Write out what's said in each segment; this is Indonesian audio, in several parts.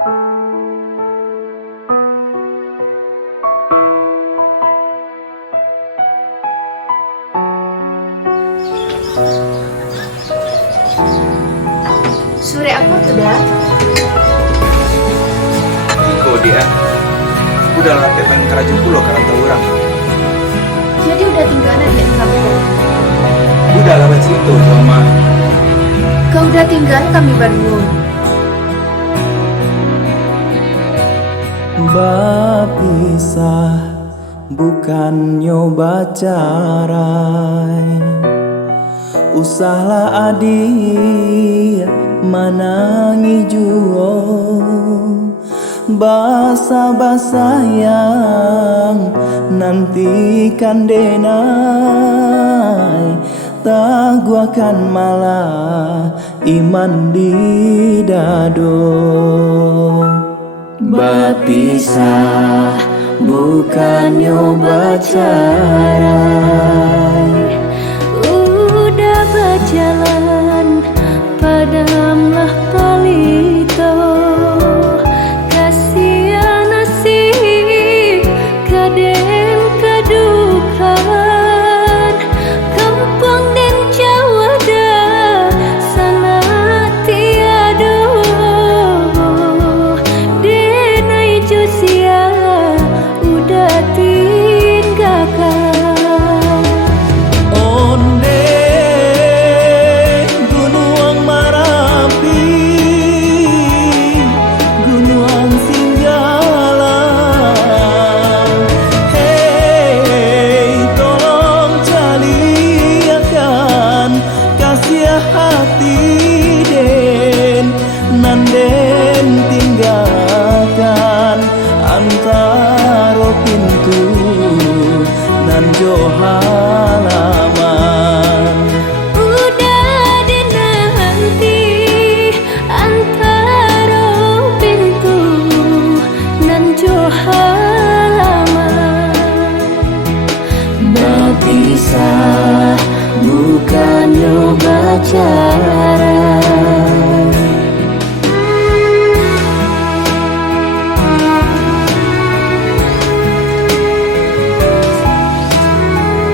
Sore apa tuh, dah? Iko dia. Udah lah pengen kerajaan pulau karanta orang. Jadi udah tinggalnya di kampung. Udah lah baca itu sama. Kau udah tinggal kami Bandung. Bapisah bukan nyoba carai, usahlah adi manangi juo, basa-basa yang nantikan denai, taguakan malah iman di dado. Bapisah bukan nyoba carai, udah berjalan padamlah palito, kasihan nasib kaden kadukan, kampung dan Jawa dah sana tiado, denai Josia udah tinggalkan. onde Gunung Marapi, Gunung Singgala, hei tolong caliakan kasih hati den, nanden tinggalkan antara pintu nan jo halaman. Udah dinanti antara pintu nan jo halaman. Bapisah bukan nyoba carai,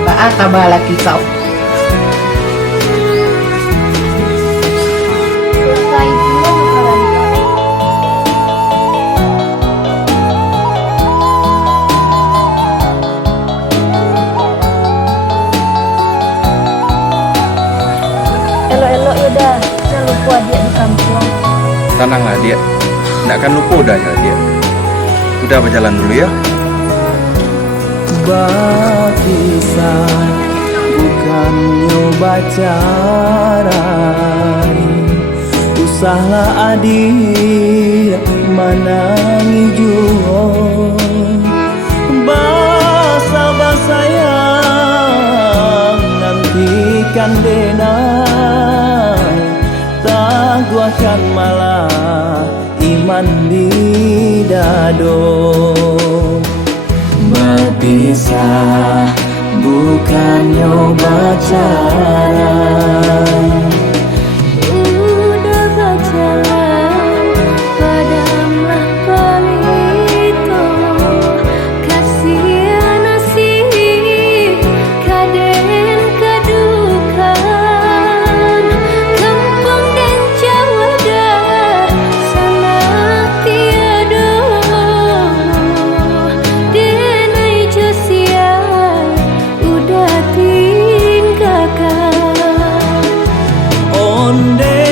Pak tabah lagi kau. Selesai dulu karanta. Elo-elo yaudah, jangan lupa dia di kampung. Tenanglah dia. Nggak akan lupa udahnya dia. Udah berjalan dulu ya. bapisah bukan nyoba carai, usahlah adi manangi juo, basa-basa yang nantikan denai, taguakan malah iman di dado. Bapisah bukan nyoba carai, Udah berjalan padamlah palito, kasihan nasib kaden kadukan, kampung dan Jawa dah sana tiado, denai Josia udah tinggalkan. onde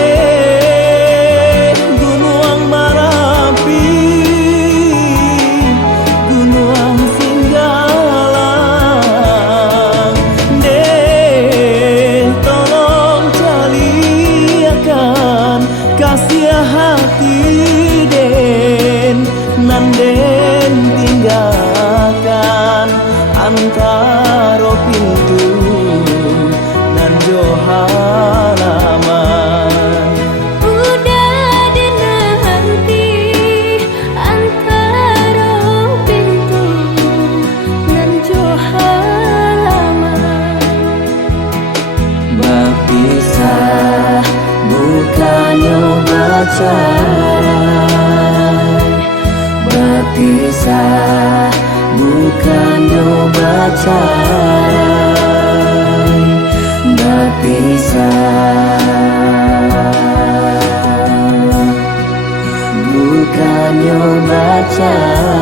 Gunung Marapi, Gunung Singgalang, deh tolong caliakan kasih hati den, nanden tinggalkan antara pintu nan jo halaman. Udah dinanti antara pintu nan jo halaman. Bapisah bukan nyoba carai, pisah, bukan nyoba carai berpisah, bukan nyoba carai